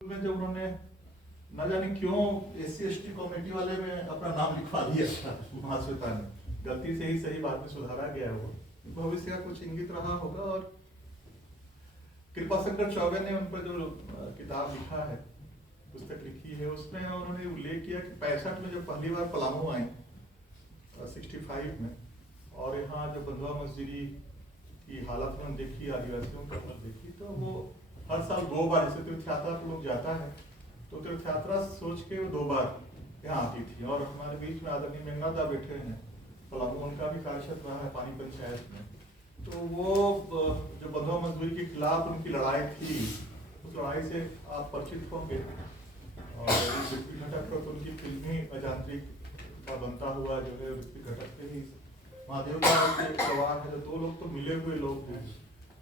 में जब उन्होंने न जाने क्यों SC/ST कमेटी वाले में अपना नाम लिखवा दिया था महाश्वेता ने, गलती से ही सही बाद में सुधारा गया वो, भविष्य का कुछ इंगित रहा होगा। और कृपाशंकर चौबे ने उन पर जो किताब लिखा है, पुस्तक लिखी है, उसमें उन्होंने उल्लेख किया कि 65 में जब पहली बार पलामू आई 65 में, और यहाँ जो बंधुआ मस्जिदी की हालत उन्होंने देखी, आदिवासियों की हालत देखी, तो वो हर साल 2 बार, जैसे तीर्थ यात्रा पर लोग जाता है तो तीर्थ यात्रा सोच के वो 2 बार यहाँ आती थी। और हमारे बीच में आदरणीय मेघनाथ दा बैठे हैं, पलामू उनका भी कार्यक्षेत्र रहा है पानी पंचायत में। तो वो जो बंधुआ मजदूरी के खिलाफ उनकी लड़ाई थी, उस लड़ाई से आप परिचित होंगे। और ऋत्विक घटक तो उनकी फिल्मी अजांत्रिक का बनता हुआ जो है, ऋत्विक घटक के ही महादेव का प्रवाह है, जो 2 लोग तो मिले हुए लोग हैं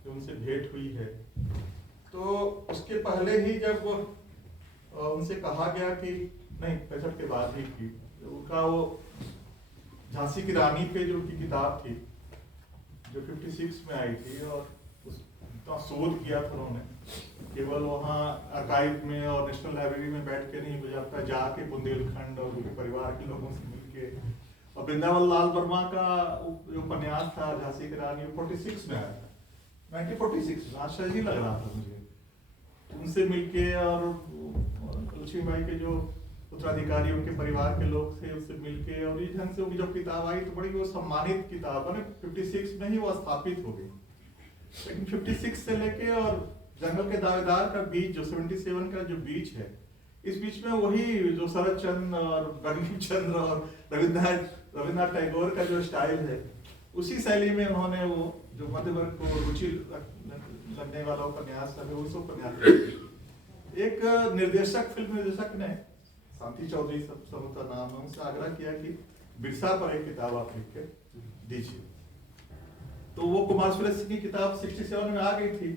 जो उनसे भेंट हुई है। तो उसके पहले ही जब उनसे कहा गया कि नहीं, 65 के बाद ही की, उनका वो झांसी की रानी पे जो उनकी किताब थी जो 56 में आई थी, और उसका शोध किया था उन्होंने, केवल वहाँ आर्काइव में और नेशनल लाइब्रेरी में बैठ के नहीं, बजाता जाके बुंदेलखंड और उनके परिवार के लोगों से मिलके। और वृंदावन लाल वर्मा का जो उपन्यास था झांसी की रानी, 46 में आया था, 1946, आश्चर्य ही लग रहा था मुझे उनसे मिलके। और लक्ष्मीबाई के जो उत्तराधिकारी उनके परिवार के लोग थे, उससे मिलके, और इस ढंग से वो जब किताब आई तो बड़ी वो सम्मानित किताब है। 56 में ही वो स्थापित हो गई, लेकिन 56 से लेके और जंगल के दावेदार का बीच, जो 77 का जो बीच है, इस बीच में वही जो शरद चंद्र और बंकिम चंद्र और रविन्द्रनाथ टैगोर का जो स्टाइल है, उसी शैली में उन्होंने वो जो मध्य वर्ग को रुचि लगने वाला उपन्यास है, उस उपन्यास एक निर्देशक, फिल्म निर्देशक ने, शांति चौधरी सबूता नाम है, उनसे आग्रह किया कि बिरसा पर एक किताब आप लिख के दीजिए। तो वो कुमार सुरेश सिंह की किताब 67 में आ गई थी,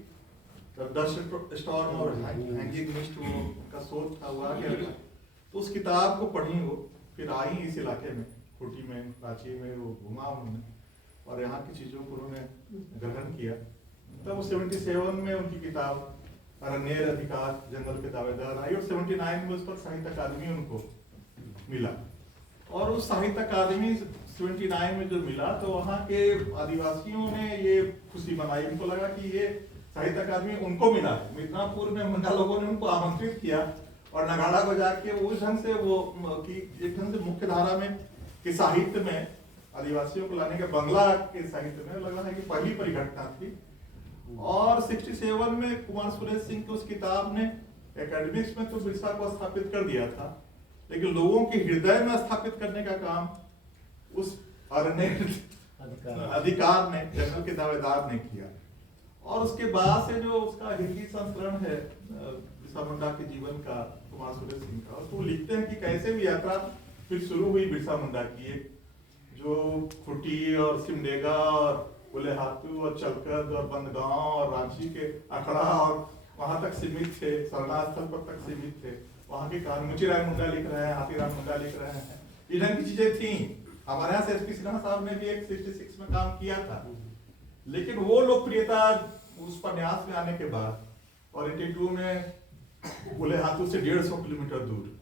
तब द स्टॉर्म और हैंगिंग मिस्ट वो का शोध था, वो आ गया था। तो उस किताब को पढ़ी वो, फिर आई इस इलाके में, खूंटी में, रांची में, वो घुमा उन्होंने और यहाँ की चीजों को उन्होंने ग्रहण किया। तब वो 77 में उनकी किताब अरण्येर अधिकार, जंगल के दावेदार आई, और 79 में उस पर साहित्य अकादमी उनको मिला। और उस साहित्य अकादमी 79 में जो मिला, तो वहाँ के आदिवासियों ने ये खुशी मनाई, उनको लगा कि ये साहित्य अकादमी उनको मिला। मिदनापुर में मुंडा लोगों ने उनको आमंत्रित किया और नगाड़ा बजा के उस ढंग से वो कि एक ढंग से मुख्य धारा में कि साहित्य में आदिवासियों को लाने के, बंगला के साहित्य में लगा है कि पहली परिघटना थी। और 67 में कुमार सुरेश सिंह की उस किताब ने एकेडमिक्स में तो बिरसा को स्थापित कर दिया था, लेकिन लोगों के हृदय में स्थापित करने का काम उस अरण्य अधिकार ने, जंगल के दावेदार ने किया। और उसके बाद से जो उसका हिंदी संस्करण है बिरसा मुंडा के जीवन का, कुमार सुरेश सिंह का, तो लिखते हैं कि कैसे भी यात्रा फिर शुरू हुई बिरसा मुंडा की, एक जो खूंटी और सिमडेगा और बुलेहातू और चलकद और बंदगांव और रांची के अखड़ा और वहां तक सीमित थे, शरणास्थल पर तक सीमित थे। वहां के कहानी मुचीराय मुंडा लिख रहे हैं, हाथीराम मुंडा लिख रहे हैं, इधर की चीजें थी। हमारे यहाँ से SP सिन्हा साहब ने भी एक 66 में काम किया था, लेकिन वो लोकप्रियता उस प्रन्यास में आने के बाद, और 82 में बुलेहातू से 150 किलोमीटर दूर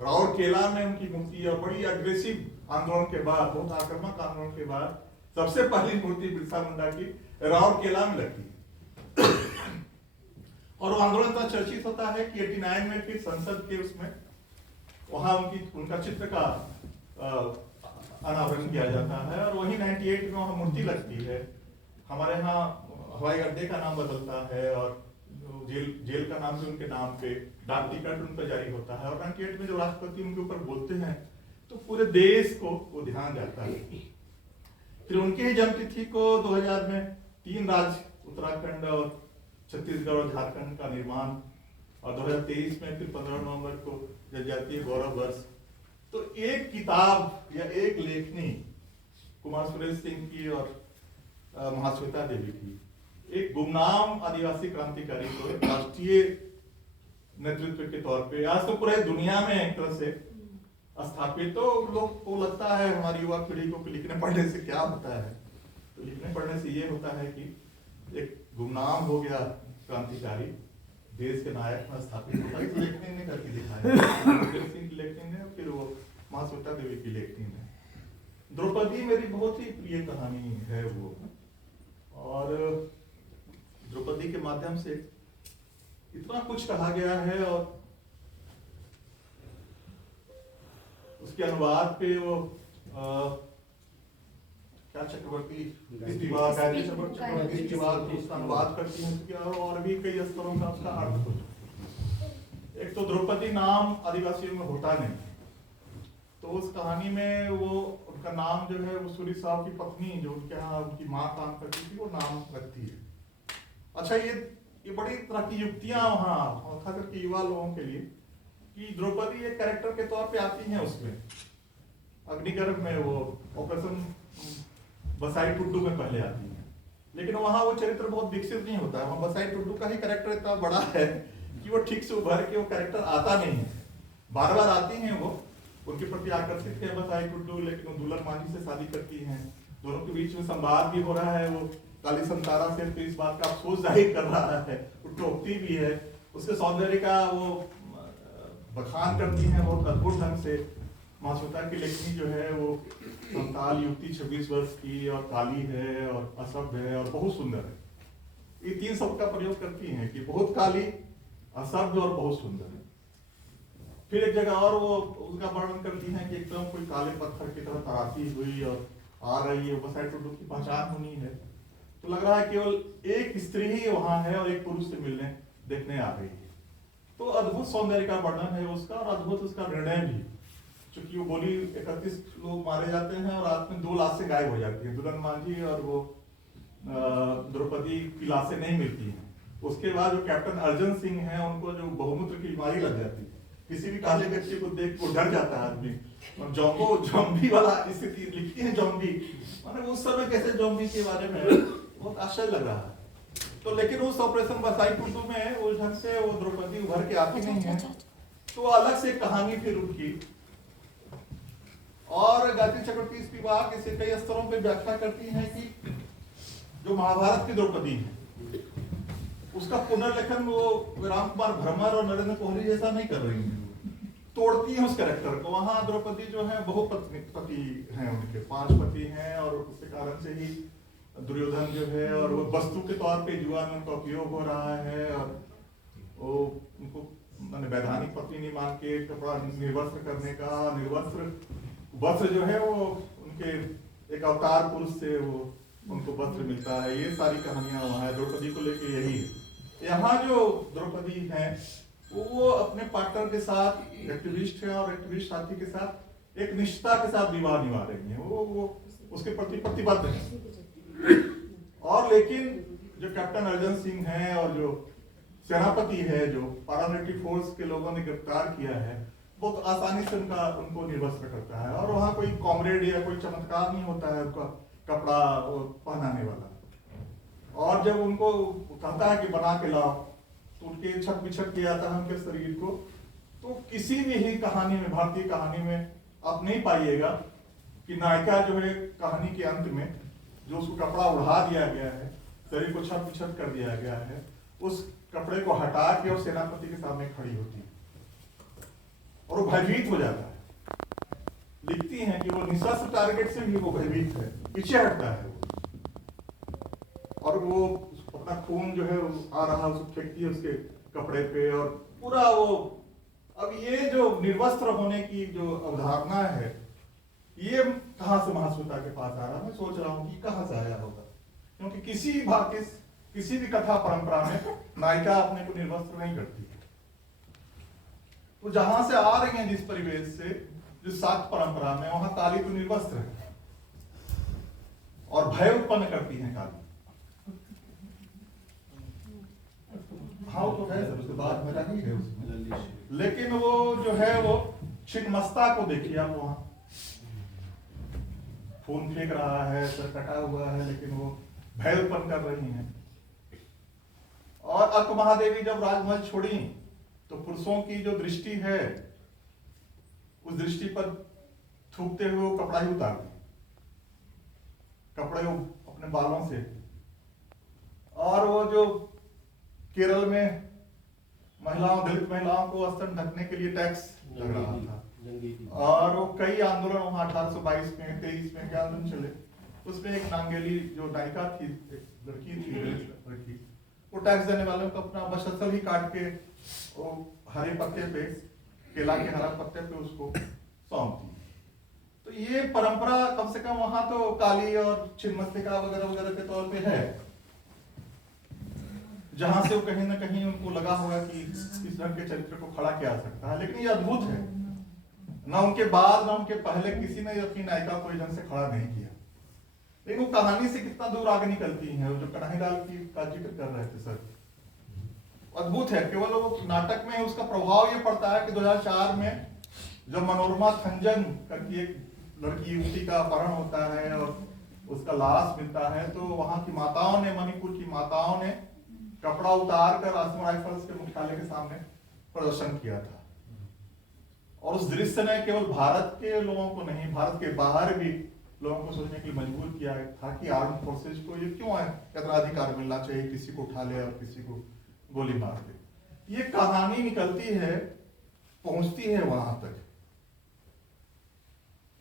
राउरकेला में उनकी मूर्ति, और बड़ी अग्रेसिव आंदोलन के बाद, बहुत आक्रामक आंदोलन के बाद सबसे पहली मूर्ति बिरसा मुंडा की राउरकेला में लगी। और वो आंदोलन इतना चर्चित होता है कि 89 में फिर संसद के उसमें वहां उनका चित्र का अनावरण किया जाता है, और वही 98 में वहां मूर्ति लगती है। हमारे यहाँ हवाई अड्डे का नाम बदलता है, और जेल का नाम भी उनके नाम पे, डाक टिकट उन पर जारी होता है। और 98 में जब राष्ट्रपति उनके ऊपर बोलते हैं तो पूरे देश को वो ध्यान जाता है। फिर उनकी ही जन्मतिथि को 2000 में 3 राज्य, उत्तराखंड और छत्तीसगढ़ और झारखंड का निर्माण, और 2023 में फिर 15 नवंबर को जनजातीय गौरव वर्ष। तो एक किताब या एक लेखनी कुमार सुरेश सिंह की और महाश्वेता देवी की, एक गुमनाम आदिवासी क्रांतिकारी को राष्ट्रीय नेतृत्व के तौर पे आज तो पूरे दुनिया में एक तरह से स्थापित। तो लोग को लगता है, हमारी युवा पीढ़ी को, लिखने पढ़ने से क्या होता है, तो लिखने पढ़ने से ये होता है कि एक गुमनाम हो गया क्रांतिकारी, देश के नायक में स्थापित होता है। रुद्र सिंह की लिखनी है, फिर वो महाश्वेता देवी की लिखनी है। द्रौपदी मेरी बहुत ही प्रिय कहानी है वो, और द्रौपदी के माध्यम से इतना कुछ कहा गया है, और उसके अनुवाद पे वो क्या चक्रवर्ती गायत्री चक्रवर्ती उसका अनुवाद करती है, और भी कई स्तरों का उसका अर्थ हो चुका। एक तो द्रौपदी नाम आदिवासियों में होता नहीं, तो उस कहानी में वो उनका नाम जो है वो सूरी साहब की पत्नी जो उनके यहाँ उनकी माँ काम करती थी वो नाम रखती है। अच्छा, ये बड़ी तरह की युक्तियां वहाँ खास करके युवा लोगों के लिए, कि द्रौपदी एक कैरेक्टर के तौर पे आती हैं उसमें अग्निगर्भ में, वो ऑपरेशन बसाई टुड्डू में पहले आती है, लेकिन वहाँ वो चरित्र बहुत विकसित नहीं होता है। वहाँ बसाई टुड्डू का ही कैरेक्टर इतना बड़ा है कि वो ठीक से उभर के वो कैरेक्टर आता नहीं है। बार बार आती हैं वो, उनके प्रति आकर्षित है बसाई टुड्डू, लेकिन वो दुल्हन मांझी से शादी करती हैं, दोनों के बीच में संवाद भी हो रहा है। वो काली संतारा से तो इस बात का अफसोस जाहिर कर रहा है, वो टोकती भी है, उसके सौंदर्य का वो बखान करती हैं बहुत अद्भुत ढंग से। महाश्वेता की लेखनी जो है वो संताल युवती 26 वर्ष की और काली है और असभ्य है और बहुत सुंदर है। ये तीन शब्द का प्रयोग करती हैं कि बहुत काली, असभ्य और बहुत सुंदर है। फिर एक जगह और वो उसका वर्णन करती हैं कि एकदम कोई काले पत्थर की तरह तराती हुई और आ रही है, बसाई टुड्डू की पहचान होनी है। तो लग रहा है केवल एक स्त्री ही वहां है और एक पुरुष से मिलने देखने आ रही है। तो अद्भुत सौंदर्य का वर्णन है उसका, और अद्भुत उसका निर्णय भी, क्योंकि वो बोली 31 लोग मारे जाते हैं और रात में 2 लाशें गायब हो जाती है, दुल्हन मांझी और वो द्रौपदी की लाशें नहीं मिलती हैं। उसके बाद जो कैप्टन अर्जुन सिंह हैं उनको जो बहुमूत्र की बीमारी लग जाती है, किसी भी काले व्यक्ति को देख को डर जाता है आदमी, और जॉम्बी वाला स्थिति लिखती है। जॉम्बी माने उस समय कैसे जॉम्बी के बारे में बहुत आश्चर्य लग रहा है। तो लेकिन उस ऑपरेशन बसाई टुड्डू में उस ढंग से वो द्रौपदी उभर के आती नहीं है, तो अलग से कहानी फिर उनकी। और गायत्री चक्रवर्ती इस विवाह के कई स्तरों पे व्याख्या करती हैं कि जो महाभारत की द्रौपदी है उसका पुनर्लेखन वो राम कुमार भ्रमर और नरेंद्र कोहली जैसा नहीं कर रही है, तोड़ती है उस कैरेक्टर को। वहां द्रौपदी जो है बहुपति हैं, उनके 5 पति हैं, और उसके कारण से ही दुर्योधन जो है और वो वस्तु के तौर पे जुआ में उनका उपयोग हो रहा है, और वो उनको मैंने वैधानिक पत्नी नहीं मान के कपड़ा निर्वस्त्र करने का, वस्त्र जो है वो उनके एक अवतार पुरुष से वो उनको वस्त्र मिलता है। ये सारी कहानियां वहां है, द्रौपदी को लेके यही है। यहाँ जो द्रौपदी है वो अपने पार्टनर के साथ एक्टिविस्ट है, और एक्टिविस्ट साथी के साथ एक निष्ठा के साथ विवाह निभा रही है, वो उसके प्रति प्रतिबद्ध है। और लेकिन जो कैप्टन अर्जुन सिंह है और जो सेनापति है जो पैरामिलिट्री फोर्स के लोगों ने गिरफ्तार किया है, बहुत आसानी से उनको निर्वस्त्र करता है, और वहां कोई कॉमरेड या कोई चमत्कार नहीं होता है उनका कपड़ा पहनाने वाला। और जब उनको कहता है कि बना के लाओ, तो उनके छत बिछत किया जाता है उनके शरीर को। तो किसी भी ही कहानी में, भारतीय कहानी में आप नहीं पाइएगा कि नायिका जो है कहानी के अंत में जो उसको कपड़ा उड़ा दिया गया है, शरीर को छत बिछत कर दिया गया है, उस कपड़े को हटा के और सेनापति के सामने खड़ी होती है और वो भयभीत हो जाता है। लिखती हैं कि वो निशस्त्र टारगेट से भी वो भयभीत है, पीछे हटता है और वो अपना खून जो है आ रहा उसको फेंकती है उसके कपड़े पे, और पूरा वो। अब ये जो निर्वस्त्र होने की जो अवधारणा है, ये कहां से महाश्वेता के पास आ रहा है, मैं सोच रहा हूँ कि कहां से आया होगा, क्योंकि किसी भी कथा परंपरा में नायिका अपने को निर्वस्त्र नहीं करती। तो जहां से आ रही है जिस परिवेश से, जो शाक्त परंपरा में, वहां काली तो निर्वस्त्र है और भय उत्पन्न करती है काली। हाँ तो है, उसके बाद मेरा ही है उसमें, लेकिन वो जो है वो छिन्नमस्ता को देखिए आप, वहां खून फेंक रहा है, सर कटा हुआ है, लेकिन वो भय उत्पन्न कर रही हैं। और अक महादेवी जब राजमहल छोड़ी तो पुरुषों की जो दृष्टि है उस दृष्टि पर थूकते हुए वो कपड़ा ही उतार दी, कपड़े अपने बालों से। और वो जो केरल में महिलाओं, दलित महिलाओं को स्तन ढकने के लिए टैक्स लग रहा था। और वो कई आंदोलन वहाँ 1822 में 23 में क्या आंदोलन चले, उसमें एक नांगेली जो नायिका थी, एक लड़की थी, लड़की, वो टैक्स देने वालों को अपना बशर्त ही काट के वो हरे पत्ते पे, केला के हरा पत्ते पे उसको सौंप दी। तो ये परंपरा कम से कम वहां तो काली और छिन्नमस्तिका वगैरह वगैरह के तौर पे है, जहां से वो कहीं ना कहीं उनको लगा होगा कि इस ढंग के चरित्र को खड़ा किया जा सकता है। लेकिन ये अद्भुत है, ना उनके बाद ना उनके पहले किसी ने अपनी नायिका को इस ढंग से खड़ा नहीं किया। लेकिन वो कहानी से कितना दूर आगे निकलती है, जो कन्हैयालाल की का जिक्र कर रहे थे सर, अद्भुत है। केवल वो नाटक में उसका प्रभाव ये पड़ता है कि 2004 में जब मनोरमा थंजन करके एक लड़की युवती का अपहरण होता है और उसका लाश मिलता है, तो वहां की माताओं ने, मणिपुर की माताओं ने कपड़ा उतार कर असम राइफल्स के मुख्यालय के सामने प्रदर्शन किया था। और उस दृश्य ने केवल भारत के लोगों को नहीं, भारत के बाहर भी लोगों को सोचने के लिए मजबूर किया था कि आर्म फोर्सेज को ये क्यों है अधिकार मिलना चाहिए, किसी को उठा ले और किसी को गोली मार दे। ये कहानी निकलती है, पहुंचती है वहां तक।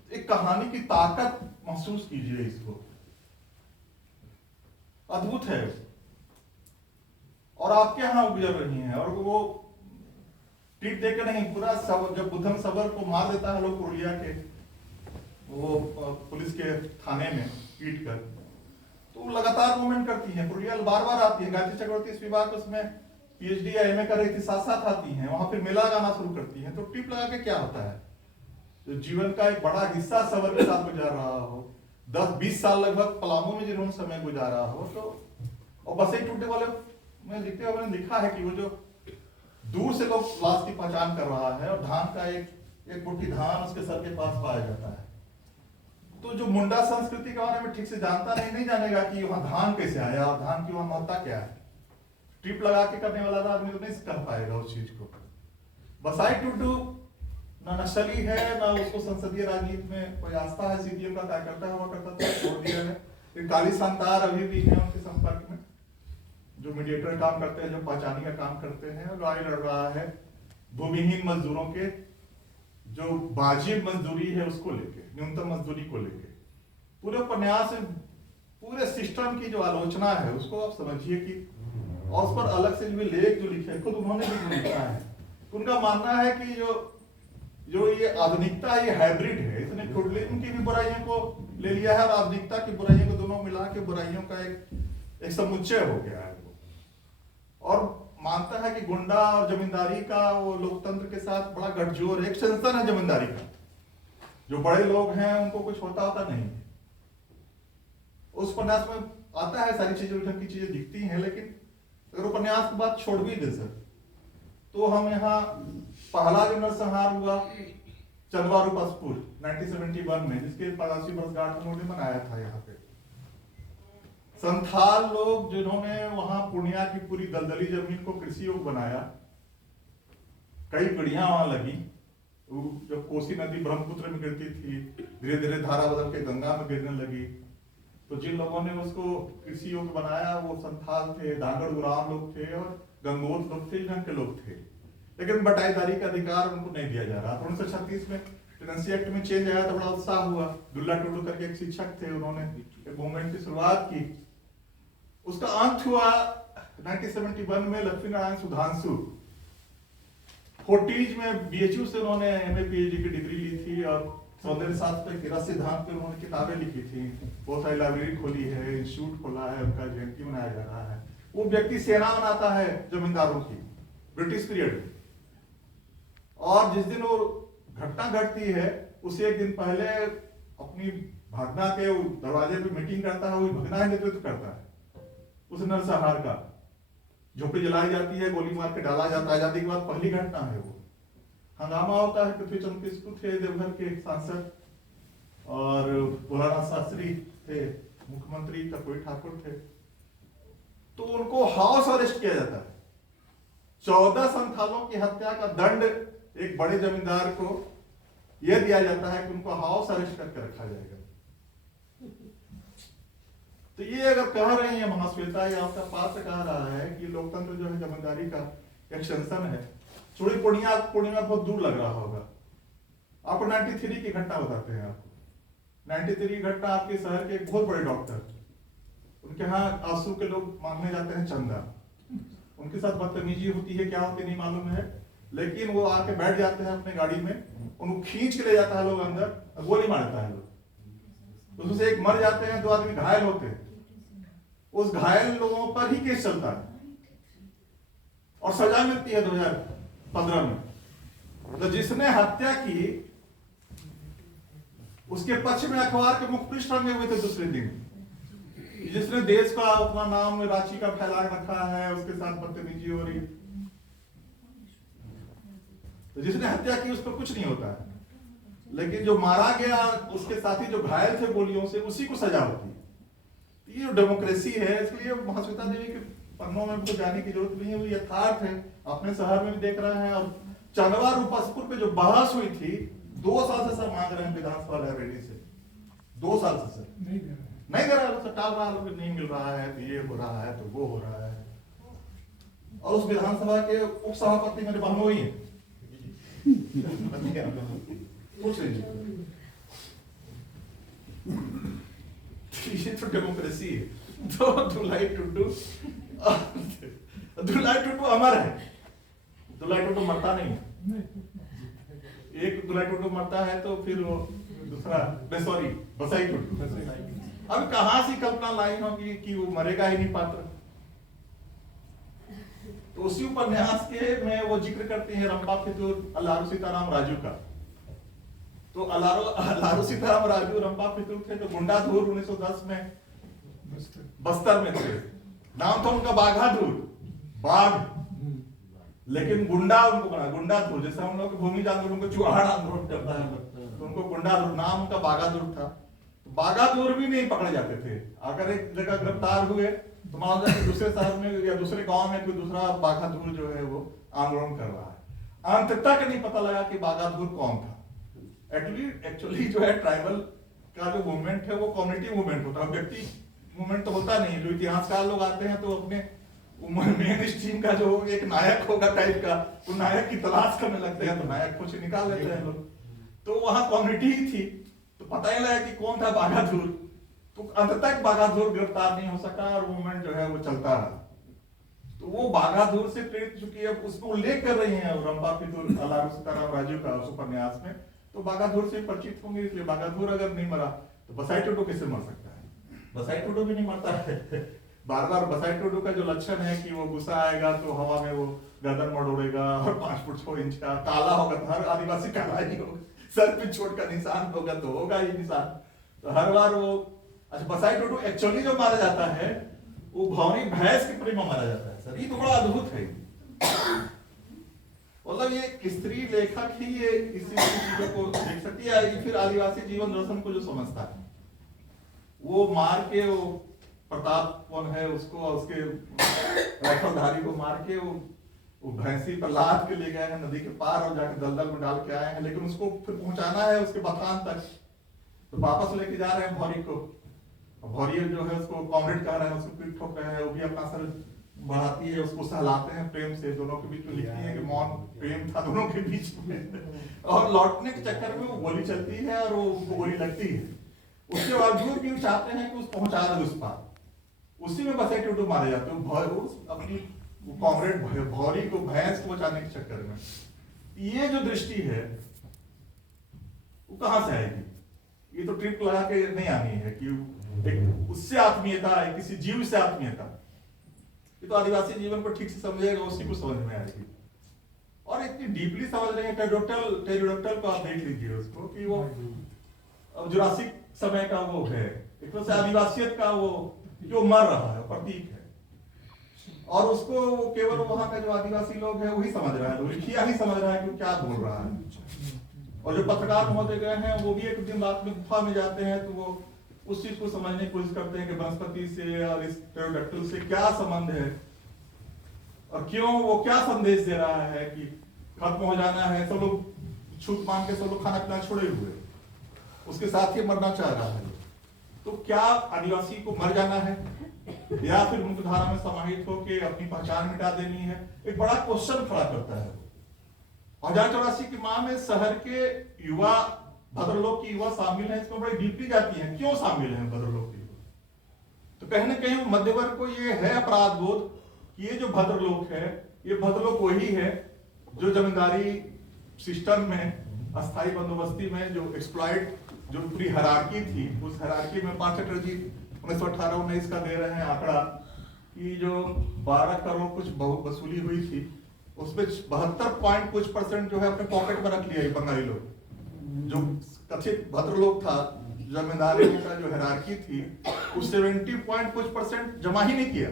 एक कहानी की ताकत महसूस कीजिए इसको, अद्भुत है। और आपके यहां गुजर रही हैं, और वो ट्वीट देकर नहीं, पूरा जब बुद्धन सबर को मार देता है लोग पुरुलिया के वो पुलिस के थाने में पीट कर, तो लगातार मूवमेंट करती हैं। पुरुलिया बार बार आती है, गायत्री चक्रवर्ती इस विभाग उसमें पीएचडी या एमए कर रही थी, साथ साथ आती हैं, वहां फिर मेला लगाना शुरू करती हैं। तो टिप लगा के क्या होता है, जो जीवन का एक बड़ा हिस्सा सबर के साथ गुजार रहा हो, 10-20 साल लगभग पलामू में जिन्होंने समय गुजारा हो, तो और बसे टूटने वाले में लिखते हुए लिखा है कि वो जो दूर से लोग लाश की पहचान कर रहा है, और धान का एक मुट्ठी धान उसके सर के पास पाया जाता है। तो जो मुंडा संस्कृति के बारे में ठीक से जानता नहीं जानेगा कि वहां धान कैसे आया और धान की वहां महत्ता क्या है। ट्रिप लगा के करने वाला आदमी तो नहीं कर पाएगा उस चीज को। बसाई टुडू ना नक्सली है, ना उसको संसदीय राजनीति में कोई आस्था है, सीपीएम का कार्यकर्ता हुआ करता था, छोड़ दिया है। काली संतार अभी भी है उनके संपर्क में, जो मीडिएटर काम करते हैं, जो पहचानी का काम करते हैं। लड़ाई लड़ रहा है भूमिहीन मजदूरों के, जो वाजिब मजदूरी है उसको लेके, न्यूनतम मजदूरी को लेके। पूरे उपन्यास में पूरे सिस्टम की जो आलोचना है उसको आप समझिए कि, और उस पर अलग से भी लेख जो लिखे खुद उन्होंने भी लिखा है। उनका मानना है कि जो ये आधुनिकता, ये हाइब्रिड है, इसने फ्यूडलिज्म की भी बुराइयों को ले लिया है और आधुनिकता की बुराइयों को दोनों मिला के बुराइयों का एक समुच्चय हो गया है वो। और मानता है कि गुंडा और जमींदारी का वो लोकतंत्र के साथ बड़ा गठजोड़ है, एक्सटेंशन है जमींदारी का। जो बड़े लोग हैं उनको कुछ होता नहीं। उस उपन्यास में आता है सारी चीजें, ढंग की चीजें दिखती हैं, लेकिन अगर उपन्यास की बात छोड़ भी दे सर, तो हम यहाँ पहला जो नरसंहार हुआ चंदवारू पसपुर 1971 में, जिसके 85 वर्षगांठ उन्होंने मनाया था यहाँ पे। संथाल लोग जिन्होंने वहां पूर्णिया की पूरी दलदली जमीन को कृषि योग्य बनाया, कई पीढ़ियां वहां लगी। जब कोसी नदी ब्रह्मपुत्र में गिरती थी, धीरे धीरे धारा बदल के गंगा में गिरने लगी, तो जिन लोगों ने उसको कृषि योग्य बनाया वो संथाल थे, दांगड़ उरांव लोग थे और गंगोत लोग थे, ढंग के लोग थे। लेकिन बटाईदारी का अधिकार उनको नहीं दिया जा रहा। 1936 में टेनेंसी एक्ट में चेंज आया तो बड़ा उत्साह हुआ। दुल्ला टुडू करके एक शिक्षक थे, उन्होंने एक मूवमेंट की शुरुआत की। उसका अंत हुआ 1971 में। लक्ष्मी नारायण सुधांशु फोर्टीज में बीएचयू से उन्होंने एमए पीएचडी की डिग्री ली थी और सौंदर्य शास्त्र के रस सिद्धांत पे उन्होंने किताबें लिखी थी, बहुत सारी लाइब्रेरी खोली है, इंस्टीट्यूट खोला है, उनका जयंती मनाया जा रहा है। वो व्यक्ति सेना बनाता है जमींदारों की ब्रिटिश पीरियड में, और जिस दिन वो घटना घटती है उससे एक दिन पहले अपनी भगना के दरवाजे पे मीटिंग करता है, वो भगना नेतृत्व करता है उस नरसंहार का। झोपड़ी जलाई जाती है, गोली मार के डाला जाता है। आजादी के बाद पहली घटना है वो। हंगामा होता है। पृथ्वी चंद्र किस्कू थे देवघर के सांसद, और भोलानाथ शास्त्री थे मुख्यमंत्री, का कोई ठाकुर थे, तो उनको हाउस अरेस्ट किया जाता है। 14 संथालों की हत्या का दंड एक बड़े जमींदार को यह दिया जाता है कि उनको हाउस अरेस्ट करके रखा जाएगा। तो ये अगर कह रही है महाश्वेता या आपका पात्र कह रहा है कि लोकतंत्र जो है जमींदारी का एक्सटेंशन है। चूड़ी पूर्णिया बहुत दूर लग रहा होगा आपको। 93 की घटना बताते हैं आपको। 93 की घटना, आपके शहर के एक बहुत बड़े डॉक्टर, उनके यहाँ आंसू के लोग मांगने जाते हैं चंदा, उनके साथ बदतमीजी होती है, क्या होती नहीं मालूम है, लेकिन वो आके बैठ जाते हैं अपने गाड़ी में, उनको खींच के ले जाता है लोग अंदर, गोली मारता है लोग, तो उसमें से एक मर जाते हैं, 2 आदमी घायल होते हैं। उस घायल लोगों पर ही केस चलता है और सजा मिलती है 2015 में। तो जिसने हत्या की उसके पक्ष में अखबार के मुख्य पृष्ठ रंगे हुए थे दूसरे दिन। जिसने देश का अपना नाम रांची का फैला रखा है, उसके साथ बदतमीजी हो रही है। तो जिसने हत्या की उस पर कुछ नहीं होता है, लेकिन जो मारा गया उसके साथी जो घायल थे गोलियों से, उसी को सजा होती है। ये जो डेमोक्रेसी है, इसलिए महाश्वेता देवी के पन्नों में तो जाने की जरूरत नहीं है, वो यथार्थ है, अपने शहर में भी देख रहे हैं। और चंदवा रूपसपुर पे जो बहस हुई थी, 2 साल से सर मांग रहे हैं विधानसभा लाइब्रेरी से, 2 साल से सर नहीं दे रहा है, टाल रहा है, नहीं मिल रहा है, तो ये हो रहा है, तो वो हो रहा है। और उस विधानसभा के उप सभापति मेरे बहनोई है, पूछ लीजिए। ये तो डेमोक्रेसी है। तो दुलाई टुड्डू अमर है, दुलाई टुड्डू मरता नहीं है। एक दुलाई टुड्डू मरता है तो फिर वो दूसरा, सॉरी, बसाई टुड्डू। अब कहां से कल्पना लाई होगी कि वो मरेगा ही नहीं पात्र। तो उसी उपन्यास के में वो जिक्र करते हैं रंपा फितूर अल्लारू सीताराम राजू का। तो अल्लारू सीताराम राजू रंपा फितूर थे, तो गुंडाधुर 1910 में बस्तर में थे। नाम था उनका बाघाधुर, बाघ, लेकिन गुंडा उनको बना गुंडाधुर। जैसे हम लोग भूमि आंदोलन को चुहाड़ आंदोलन करता है, तो उनको गुंडाधुर, नाम उनका बाघाधुर था। तो बाघाधुर भी नहीं पकड़े जाते थे। अगर एक जगह गिरफ्तार हुए तो मान लो कि दूसरे शहर में या दूसरे गांव में कोई दूसरा बाघाधुर जो है वो आंदोलन कर रहा है, अंत तक नहीं पता लगा कि बाघाधुर कौन था। एक्चुअली जो है ट्राइबल का जो मूवमेंट है वो कम्युनिटी मूवमेंट होता है, व्यक्ति मूवमेंट तो होता नहीं। जो इतिहासकार लोग आते हैं तो अपने मेन स्ट्रीम का जो एक नायक होगा टाइप का, तो नायक की तलाश करने लगते हैं, तो नायक कुछ निकाल लेते हैं लोग। तो वहां कम्युनिटी ही थी, तो पता ही लगा कि कौन था बाघाधुर। तो अंत तक बाघाधुर गिरफ्तार नहीं हो सका और मूवमेंट जो है वो चलता रहा। तो वो बाघाधुर से प्रेरित चुकी है, उसको उल्लेख कर रही हैं रंपा फितूर अल्लारू सीताराम राजू का उस उपन्यास में। तो बाघाधुर से परिचित होंगे, इसलिए बाघाधुर अगर नहीं मरा तो बसाई टुडू कैसे मर सकता है? बसाई टुडू भी नहीं मरता है। बार बार बसाई टुडू का जो लक्षण है कि वो गुस्सा आएगा तो हवा में वो गर्दन मड़ोड़ेगा और 5 फुट 6 इंच का काला होगा, तो हर आदिवासी काला ही होगा, सर पे चोट का निशान होगा तो होगा ही निशान। तो हर बार वो, अच्छा बसाई टुडू एक्चुअली जो मारा जाता है वो भौरी भैंस के प्रेम में मारा जाता है सर। ये तो बड़ा अद्भुत है, मतलब ये स्त्री लेखक ही ये इसी चीजों को देख सकती है। फिर आदिवासी जीवन दर्शन को जो समझता है वो मार के, वो प्रताप कौन है उसको, उसके राइफलधारी को मार के वो भैंसी पर लाद के ले गए हैं नदी के पार और जाके दलदल में डाल के आए हैं, लेकिन उसको फिर पहुंचाना है उसके बथान तक। तो वापस लेके जा रहे हैं भौरी को, भौरी जो है उसको कॉमरेड कह रहे हैं, उसको पीठ ठोक रहे हैं, वो भी अपना सर बढ़ाती है, उसको सहलाते हैं प्रेम से। दोनों के बीच में लिखती है कि मौन प्रेम था दोनों के बीच में। और लौटने के चक्कर में वो गोली चलती है और वो गोली लगती है। उसके बावजूद भी चाहते हैं कि उस पहुंचा दे उस पार, उसी में बसाई टुडू मारे जाते हैं अपनी कॉमरेड भौरी को, भैंस को बचाने के चक्कर में। ये जो दृष्टि है वो कहां से आएगी? ये तो ट्रिप लगा के नहीं आनी है कि एक उससे आत्मीयता है, किसी जीव से आत्मीयता। ये तो आदिवासी जीवन को ठीक से समझेगा उसी को समझ में आएगी। और इतनी डीपली समझ रहे हैं टेरिडोक्टल को, आप देख लीजिए उसको कि वो जुरासिक समय का वो है, एक तरह से आदिवासियत का वो जो मर रहा है प्रतीक है। और उसको केवल वहां का जो आदिवासी लोग है वही समझ रहा है, लिखिया ही समझ रहा है कि क्या बोल रहा है। और जो पत्रकार महोदय गए हैं वो भी एक दिन रात में गुफा में जाते हैं, तो वो उस चीज को समझने की कोशिश करते हैं कि वनस्पति से और इस टेरिडोक्टल से क्या संबंध है और क्यों वो क्या संदेश दे रहा है कि खत्म हो जाना है, सब लोग छूत मान के सब लोग खाना पीना छोड़े हुए, उसके साथ ही मरना चाह रहा है। तो क्या आदिवासी को मर जाना है? या फिर मुख्य धारा में समाहित होकर अपनी पहचान मिटा देनी है, एक बड़ा क्वेश्चन खड़ा करता है। 1084 की माह में शहर के युवा, भद्रलोक की युवा शामिल है, इसमें बड़ी डीपली जाती है, क्यों शामिल है भद्रलोक के युवा? तो कहीं ना कहीं मध्य वर्ग को ये है अपराध बोध कि ये जो भद्रलोक है, ये भद्रलोक वही है जो जमींदारी सिस्टम में, अस्थाई बंदोबस्ती में जो एक्सप्लॉइट, जो पूरी हायरार्की थी, उस हायरार्की में 5 जी 1918-19 का दे रहे हैं आंकड़ा कि जो 12 करोड़ कुछ वसूली हुई थी, उसमें 72 पॉइंट कुछ % जो है अपने पॉकेट में रख लिया बंगाली लोग। जो कथित भद्रलोक था, जमींदारी का जो हायरार्की थी, उस 70 पॉइंट कुछ % जमा ही नहीं किया।